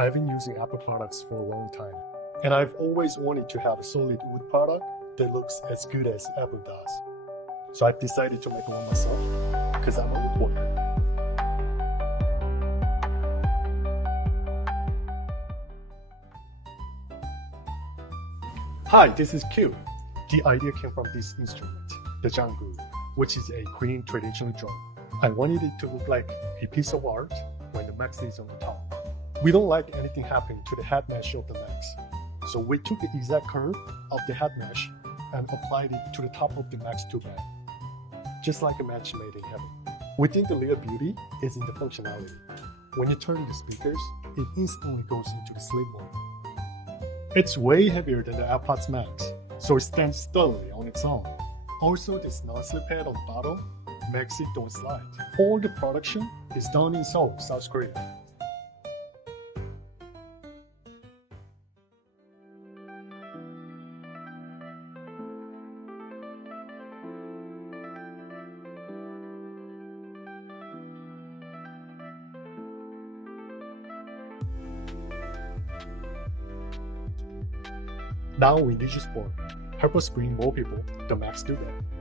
I've been using Apple products for a long time, and I've always wanted to have a solid wood product that looks as good as Apple does. So I've decided to make one myself, because I'm a woodworker. Hi, this is Q. The idea came from this instrument, the jangu, which is a Korean traditional drum. I wanted it to look like a piece of art when the Max is on the top. We don't like anything happening to the head mesh of the Max, so we took the exact curve of the head mesh and applied it to the top of the Max 2 bed, just like a match made in heaven. We think the real beauty is in the functionality. When you turn the speakers, it instantly goes into the sleep mode. It's way heavier than the AirPods Max, so it stands steadily on its own. Also, this non-slip pad on the bottom makes it don't slide. All the production is done in Seoul, South Korea. Now we need your support. Help us bring more people the Max to that.